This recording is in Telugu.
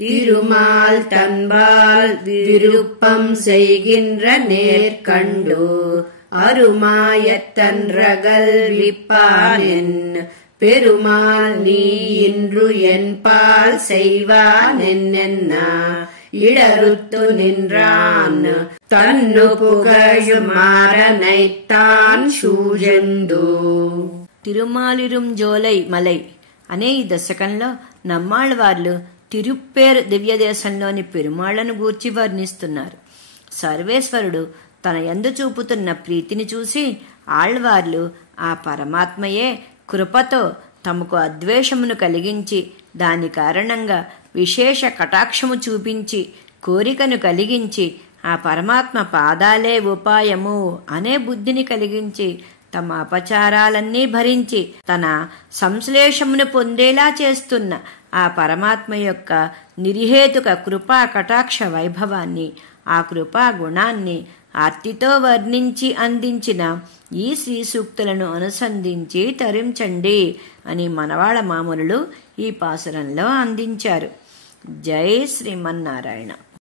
திருமால் தன்பால் விருப்பம் செய்கின்ற நேர்கண்டு அருமாயத்தன்றகல் விப்பானென் பெருமாள் நீ இன்று என்பால் செய்வானென்னா இடருத்து நின்றான் தன்னு புகழும் మారనైతాన్ సూజందు. తిరుమాలిరుం జోలై మలై అనే ఈ దశకంలో నమ్మాళ్ళవార్లు తిరుప్పేరు దివ్యదేశంలోని పెరుమాళ్లను గూర్చి వర్ణిస్తున్నారు. సర్వేశ్వరుడు తన యందు చూపుతున్న ప్రీతిని చూసి ఆళ్వార్లు ఆ పరమాత్మయే కృపతో తమకు అద్వేషమును కలిగించి దాని కారణంగా విశేష కటాక్షము చూపించి కోరికను కలిగించి ఆ పరమాత్మ పాదాలే ఉపాయము అనే బుద్ధిని కలిగించి తమ అపచారాలన్నీ భరించి తన సంశ్లేషమును పొందేలా చేస్తున్న ఆ పరమాత్మ యొక్క నిర్హేతుక కృపా కటాక్ష వైభవాన్ని, ఆ కృపా గుణాన్ని ఆర్తితో వర్ణించి అందించిన ఈ శ్రీ సూక్తులను అనుసంధించి తరించండి అని మనవాళ మామూలులు ఈ పాసురంలో అందించారు. జై శ్రీమన్నారాయణ.